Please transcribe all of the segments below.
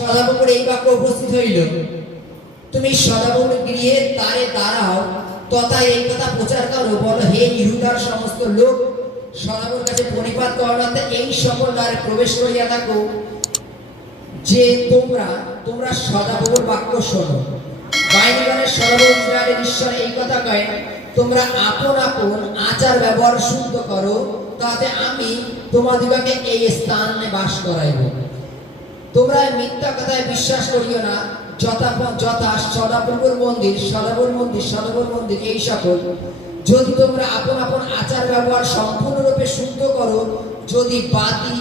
সদাপুরে এই বাক্য উপস্থিত হইল, তুমি সদাপুর গৃহে তারে দাঁড়াও তথা এই কথা প্রচার করো, বলো হে ইহুদার সমস্ত লোক, সদাপুর কাছে প্রণিপাত করো, এই সকল দ্বারে প্রবেশ করিয়া থাকো, যে তোমরা সদাপ্রভুর বাক্য শোনো। বাহিনীগণের সর্বত্র ইসরায়েলের ঈশ্বর এই কথা কয়, তোমরা আপন আপন আচার ব্যবহার শুদ্ধ করো, তাতে আমি তোমাদিগকে এই স্থানে বাস করাইব। তোমরা মিথ্যা কথায় বিশ্বাস করিও না, যথা সদাপ্রভুর মন্দির এই সকল। যদি তোমরা আপন আপন আচার ব্যবহার সম্পূর্ণরূপে শুদ্ধ করো, যদি বাদী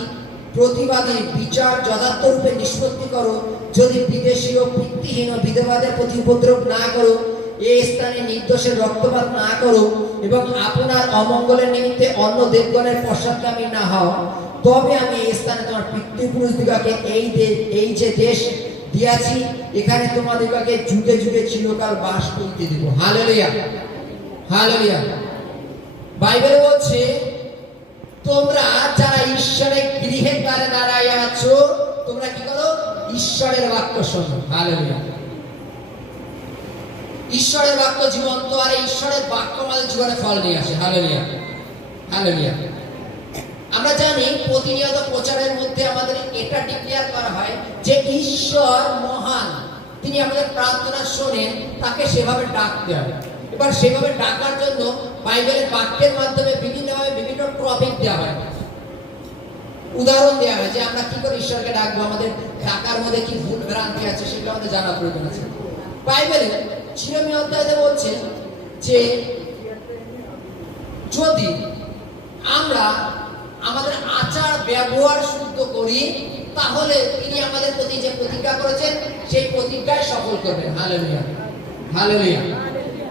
প্রতিবাদী বিচার যথার্থ রূপে নিষ্পত্তি করো, যদি বিদেশী ও ভিত্তিহীন বিধবাদের প্রতি উপদ্রব না করো, এই স্থানে নির্দোষের রক্তপাত না করো, এবং আপনার অমঙ্গলের নিমিত্তে অন্য দেবগণের পশ্চাৎগামী না হও, তবে আমি এই স্থানে তোমার পিতৃপুরুষদিগকে এই যে দেশ দিয়াছি, এখানে তোমাদিগকে যুগে যুগে চিরকাল বাস করিতে দেব। Hallelujah, hallelujah. বাইবেল বলছে, তোমরা যারা ঈশ্বরের গৃহে দ্বারে দাঁড়াইয়া আছো, তোমরা কি করো? ঈশ্বরের বাক্য শোনো। হালেলুয়া। ঈশ্বরের বাক্য জীবন্ত, আর ঈশ্বরের বাক্য আমাদের জীবনে ফল নিয়ে আসে। Hallelujah, hallelujah. আমরা জানি প্রতিনিয়ত প্রচারের মধ্যে আমাদের এটা ডিক্লেয়ার করা হয় যে ঈশ্বর মহান, তিনি আমাদের প্রার্থনা শোনেন, তাকে সেভাবে ডাকতে হবে। এবার সেভাবে ডাকার জন্য বাইবেলের বাক্যের মাধ্যমে বিভিন্নভাবে বিভিন্ন টপিক দেওয়া হয়, উদাহরণ দেওয়া হয় যে আমরা কি করে ঈশ্বরকে ডাকবো, আমাদের ডাকার মধ্যে কি ভুল ভ্রান্তি আছে সেগুলো আমাদের জানা প্রয়োজন আছে। বাইবেলে চিরমী অধ্যায়ে বলছে যে যদি আমরা আমাদের আচার ব্যবহার শুদ্ধ করি, তাহলে তিনি আমাদের প্রতি যে প্রতিজ্ঞা করেছেন সেই প্রতিজ্ঞায় সফল করবেন। Hallelujah, hallelujah.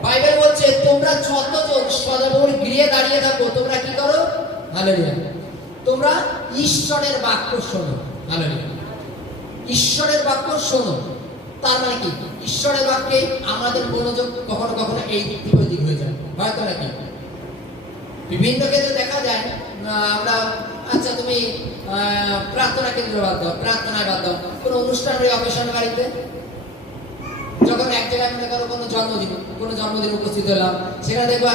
বাইবেল বলছে, তোমরা যতজন সদাপ্রভুর গৃহে দাঁড়িয়ে থাকো, তোমরা কি করো? হালেলুয়া। তোমরা ঈশ্বরের বাক্য শোনো। হালেলুয়া। ঈশ্বরের বাক্য শোনো, তার মানে কি? ঈশ্বরের বাক্যে আমাদের মনোযোগ কখনো কখনো এই দিক থেকে ওই দিক হয়ে যায়, হয়তো নাকি বিভিন্ন ক্ষেত্রে দেখা যায় আমরা, আচ্ছা তুমি প্রার্থনা কেন্দ্র বাদ দাও, প্রার্থনায় বাদ দাও, কোনো অনুষ্ঠান অকেশন বাড়িতে যখন এক জায়গায় মনে করো কোনো জন্মদিন উপস্থিত হলাম, সেখানে দেখবা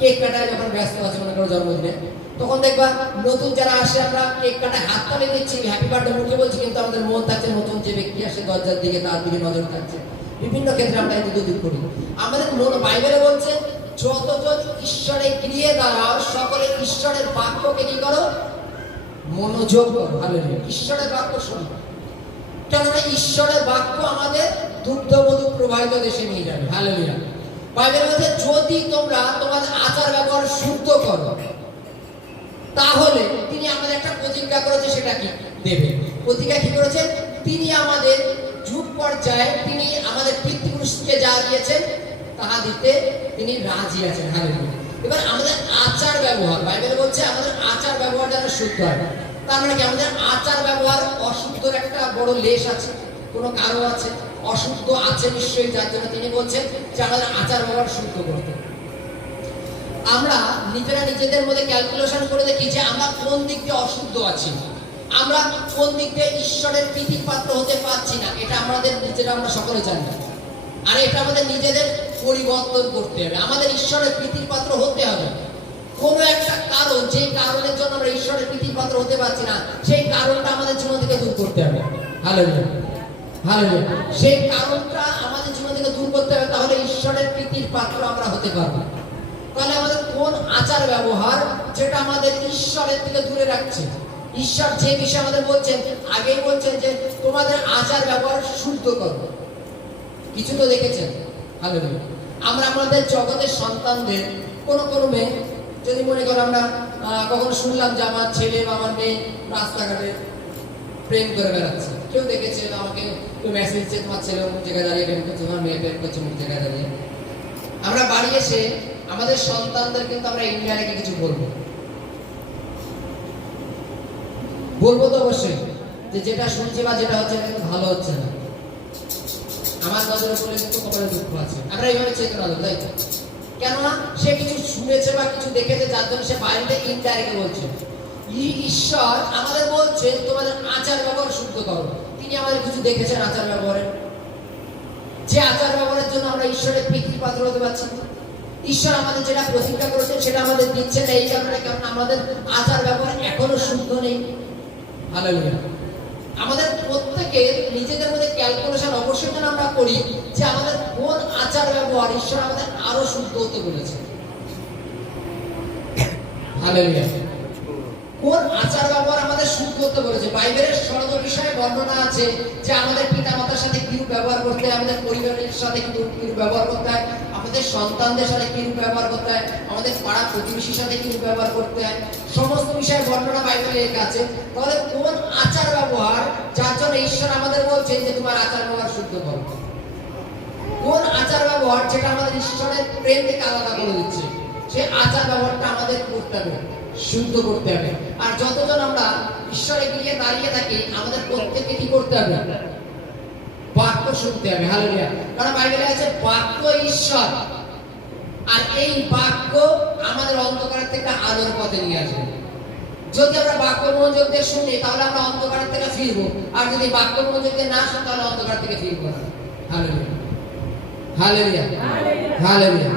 কেক কাটায় যখন ব্যস্ত আছে মনে করো জন্মদিনে, তখন দেখবা নতুন যারা আসে আমরা কেক কাটায় হাত তালি দিচ্ছি, হ্যাপি বার্থডে মুখে বলছি, কিন্তু আমাদের মন থাকছে নতুন যে ব্যক্তি আসে দরজার দিকে, তার দিকে নজর থাকছে। বিভিন্ন ক্ষেত্রে আমরা এদিক ওদিক করি। আমাদের বাইবেলে বলছে, যতজন ঈশ্বরের গৃহে দাঁড়াও, সকলে ঈশ্বরের বাক্যকে কি করো? মনোযোগ করো। হালেলুয়া। ঈশ্বরের বাক্য শোনো, কেননা ঈশ্বরের বাক্য আমাদের দুগ্ধমধু প্রবাহিত দেশে নিয়ে যাবে। হালেলুয়া। বাইবেল বলছে, যদি তোমরা তোমাদের আচার ব্যবহার শুদ্ধ করো, তাহলে তিনি আমাদের একটা প্রতিজ্ঞা করেছে, সেটা কি দেবে। প্রতিজ্ঞা কি করেছে? তিনি আমাদের যুগ পর্যায়ে তিনি আমাদের পিতৃপুরুষকে যা দিয়েছেন তাহা দিতে তিনি রাজি আছেন। হালেলুয়া। এবার আমাদের আচার ব্যবহার, বাইবেল বলছে আমাদের আচার ব্যবহার যেন শুদ্ধ হয়। তার মানে কি? আমাদের আচার ব্যবহার অশুদ্ধর একটা বড় লেশ আছে, কোনো কারণ আছে, অশুদ্ধ আছে নিশ্চয়ই, যার জন্য তিনি বলছেন যে আমাদের আচার ব্যবহার শুদ্ধ করতে। আমরা নিজেরা নিজেদের মধ্যে ক্যালকুলেশন করে দেখি যে আমরা কোন দিক দিয়ে অশুদ্ধ আছি, আমরা কোন দিক দিয়ে ঈশ্বরের প্রীতির পাত্র হতে পারছি না, এটা আমাদের নিজেরা আমরা সকলে জানি। আর এটা আমাদের নিজেদের পরিবর্তন করতে হবে, আমাদের ঈশ্বরের প্রীতির পাত্র হতে হবে। কোনো একটা কারণ, যে কারণের জন্য আমরা ঈশ্বরের প্রীতির পাত্র হতে পারছি না, সেই কারণটা আমাদের জীবন থেকে দূর করতে হবে। Hallelujah, hallelujah. সেই কারণটা আমাদের জীবন থেকে দূর করতে হবে, তাহলে ঈশ্বরের প্রীতির পাত্র আমরা হতে পারবো। তাহলে আমাদের কোন আচার ব্যবহার যেটা আমাদের ঈশ্বরের থেকে দূরে রাখছে? ঈশ্বর যে বিষয় আমাদের বলছেন, আগেই বলছেন যে তোমাদের আচার ব্যবহার শুদ্ধ করো। কিছু তো দেখেছেন। হালেলুয়া। আমরা আমাদের জগতের সন্তানদের কোনো মেয়ে যদি মনে করো, আমরা কখনো শুনলাম যে আমার ছেলে বা আমার মেয়ে রাস্তাঘাটে প্রেম করে বেড়াচ্ছে, কেউ দেখেছে আমাকে কেউ মেসেজ দিচ্ছে, তোমার ছেলে অমুক জায়গায় দাঁড়িয়ে প্রেম করছে, তোমার মেয়ে প্রেম করছে অমুক জায়গায় দাঁড়িয়ে। আমরা বাড়ি এসে আমাদের সন্তানদের কিন্তু আমরা ইন্ডিয়াকে কিছু বলবো তো অবশ্যই, যে যেটা শুনছি বা যেটা হচ্ছে এটা কিন্তু ভালো হচ্ছে না, আমার নজরে পড়লে কিন্তু কপালে দুঃখ আছে। আমরা এইভাবে চেতনা দেবো, তাই তো? কেননা সে কিছু শুনেছে বা কিছু দেখেছে, যার জন্য সে বাইরে ইনডাইরেক্টলি বলছে। ঈশ্বর আমাদের বলছে তোমাদের আচার ব্যবহার শুদ্ধ করো। তিনি আমাদের কিছু দেখেছেন আচার ব্যবহারে, যে আচার ব্যবহারের জন্য আমরা ঈশ্বরের প্রীতির পাত্র হতে পারছি। ঈশ্বর আমাদের যেটা প্রতিজ্ঞা করেছেন সেটা আমাদের দিচ্ছে না, এই কারণে কারণ আমাদের আচার ব্যবহার এখনো শুদ্ধ নেই। হালেলুয়া। আমাদের প্রত্যেকের নিজেদের মধ্যে ক্যালকুলেশন অবশ্যই যেন আমরা করি যে আমাদের কোন আচার ব্যবহার ঈশ্বর আমাদের আরো শুদ্ধ হতে বলেছে। হালেলুয়া। কোন আচার ব্যবহার আমাদের শুদ্ধ হতে বলেছে। বাইবেলের সর্ব বিষয়ে বর্ণনা আছে যে আমাদের পিতামাতার সাথে কিরূপ ব্যবহার করতে হয়, আমাদের পরিবারের সাথে কিরূপ ব্যবহার করতে হয়, আমাদের সন্তানদের সাথে কিরূপ ব্যবহার করতে হয়, আমাদের পাড়া প্রতিবেশীর সাথে কিরূপ ব্যবহার করতে হয়, সমস্ত বিষয়ে বর্ণনা বাইবেলে লেখা আছে। তাহলে কোন আচার ব্যবহার যার জন্য ঈশ্বর আমাদের বলছেন যে তোমার আচার ব্যবহার শুদ্ধ করো, কোন আচার ব্যবহার যেটা আমাদের ঈশ্বরের প্রেম থেকে আলাদা করে দিচ্ছে, সেই আচার ব্যবহারটা আমাদের করতে হবে, শুদ্ধ করতে হবে। আর যতজন আমরা ঈশ্বরের গিয়ে দাঁড়িয়ে থাকি আমাদের প্রত্যেককে কি করতে হবে? বাক্য শুনতে হবে। হালেলুয়া। কারণ বাইবেলে আছে বাক্য ঈশ্বর, আর এই বাক্য আমাদের অন্ধকার থেকে আলোর পথে নিয়ে আসবে। যদি আমরা বাক্য মনোযোগ দিয়ে শুনি তাহলে আমরা অন্ধকার থেকে ফিরবো, আর যদি বাক্য মনোযোগ দিয়ে না শুনি তাহলে অন্ধকার থেকে ফিরবো না। Hallelujah, hallelujah, hallelujah.